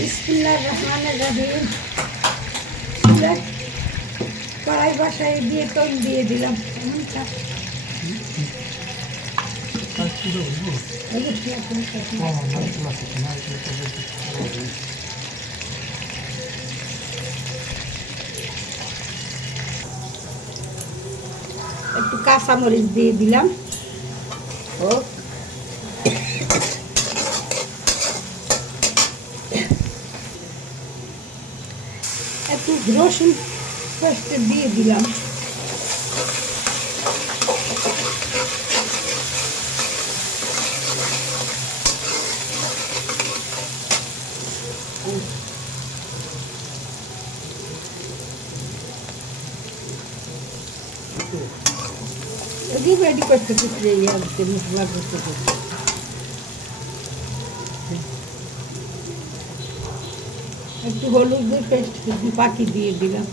বিসমিল্লাহির রহমানির রহিম। কড়াই বসাই দিয়ে তেল দিয়ে দিলাম। একটু কাঁচামরিচ দিয়ে দিলাম। ও একটু রসুন পেস্ট দিয়ে দিলাম। রেডি করতে মশলা করতে একটু হলুদের পেস্ট পাখি দিয়ে দিলাম।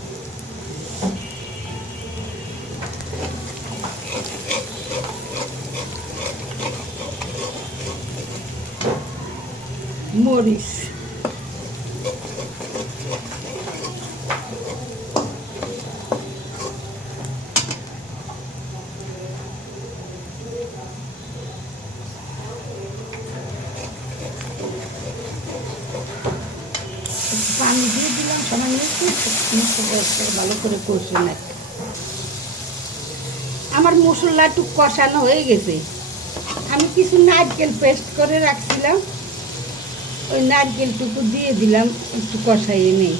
মরিচ পানি দিয়ে দিলাম সামান্য একটু, ভালো করে কষে নেয়। আমার মশলা একটু কষানো হয়ে গেছে। আমি কিছু নারকেল পেস্ট করে রাখছিলাম, ওই নারকেলটুকু দিয়ে দিলাম, একটু কষাইয়ে নেই।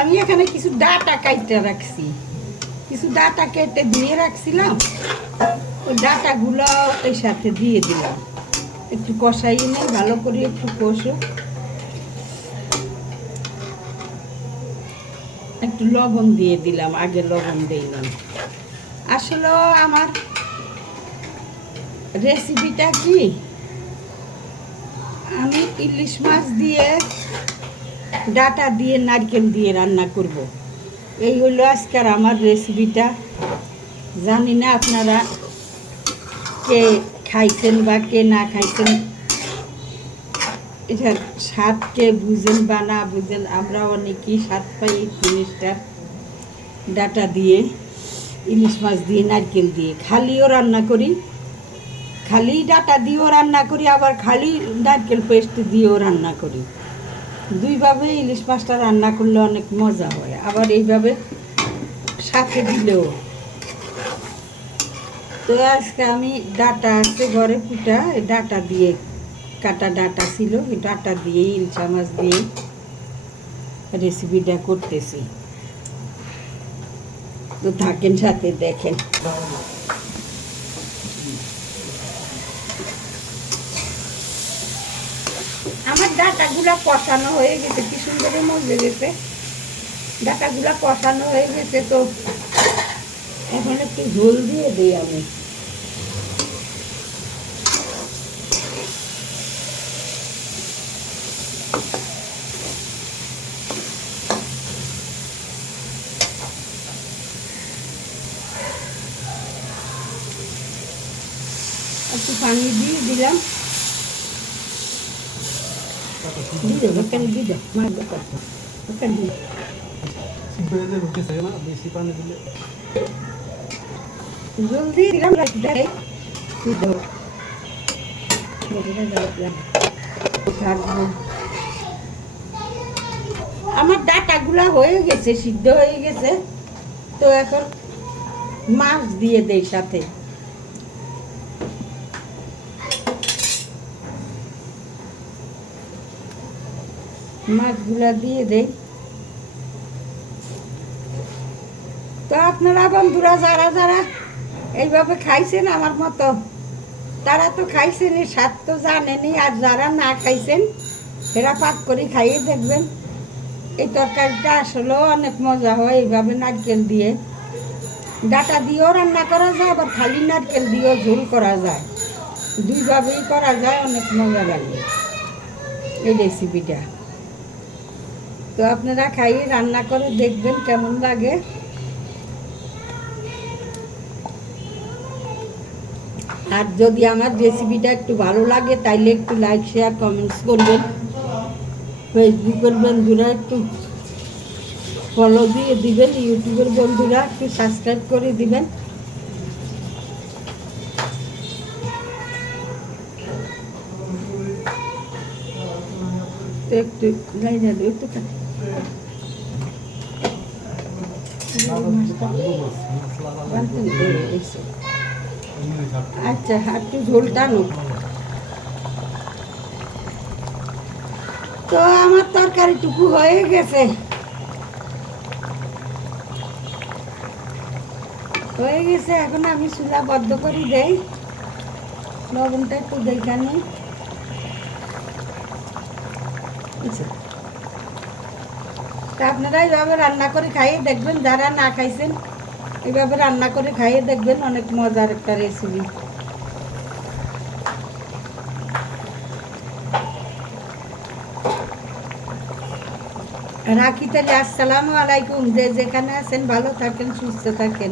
আমি এখানে কিছু ডাটা কাটতে রাখছি, কিছু ডাটা কেটে দিয়ে রাখছিলাম, ওই ডাটাগুলো ওই সাথে দিয়ে দিলাম। একটু কষাইয়ে নেই, ভালো করে একটু কষো। একটু লবণ দিয়ে দিলাম, আগে লবণ দিলাম। আসলে আমার রেসিপিটা কি, আমি ইলিশ মাছ দিয়ে ডাটা দিয়ে নারকেল দিয়ে রান্না করব। এই হলো আজকের আমার রেসিপিটা। জানি না আপনারা কে খাইছেন বা কে না খাইছেন, এটার স্বাদ কে বুঝেন বা না বুঝেন। আমরা অনেকেই স্বাদ পাই এই জিনিসটার। ডাটা দিয়ে ইলিশ মাছ দিয়ে নারকেল দিয়ে খালিও রান্না করি, খালি ডাটা দিয়েও রান্না করি, আবার খালি নারকেল পেস্ট দিয়েও রান্না করি। দুইভাবে ইলিশ মাছটা রান্না করলে অনেক মজা হয়, আবার এইভাবে সাথে দিলেও। তো আজকে আমি ডাটা আছে ঘরে কুটা, এই ডাটা দিয়ে কাটা ডাটা ছিল, এই ডাটা দিয়ে ইলশা মাছ দিয়ে রেসিপিটা করতেছি। তো থাকেন সাথে, দেখেন। আমার ডাটাগুলা কষানো হয়ে গেছে, কি সুন্দর মজে গেছে। ডাটাগুলা কষানো হয়ে গেছে, তো এখন একটু ঝোল দিয়ে দিই আমি। একটু পানি দিয়ে দিলাম। জলদি দিলাম। আমার ডাটাগুলা হয়ে গেছে, সিদ্ধ হয়ে গেছে। তো এখন মাছ দিয়ে দেই সাথে। মাছগুলা দিয়ে দেই। তো আপনারা বন্ধুরা যারা যারা এইভাবে খাইছেন আমার মতো, তারা তো খাইছেন, এই স্বাদ তো জানেনই। আর যারা না খাইছেন এরা পাক করে খাইয়ে দেখবেন। এই তরকারিটা আসলেও অনেক মজা হয়। এইভাবে নারকেল দিয়ে ডাটা দিয়েও রান্না করা যায়, আবার খালি নারকেল দিয়েও ঝোল করা যায়। দুইভাবেই করা যায়, অনেক মজা লাগে এই রেসিপিটা। তো আপনারা খাইয়ে রান্না করে দেখবেন কেমন লাগে। আর যদি আমার রেসিপিটা একটু ভালো লাগে তাইলে একটু লাইক শেয়ার কমেন্টস করবেন। ফেসবুকের বন্ধুরা একটু ফলো দিয়ে দিবেন, ইউটিউবের বন্ধুরা একটু সাবস্ক্রাইব করে দিবেন। একটু আচ্ছা, একটু ঝোল টানো। তো আমার তরকারিটুকু হয়ে গেছে, এখন আমি চুলা বদ্ধ করে দেই। লবণটা একটু দেখা নেই। তা আপনারা এইভাবে রান্না করে খাইয়ে দেখবেন, যারা না খাইছেন এইভাবে রান্না করে খাইয়ে দেখবেন, অনেক মজার একটা রেসিপি। রাখি তাহলে, আসসালামু আলাইকুম। যে যেখানে আছেন ভালো থাকেন, সুস্থ থাকেন।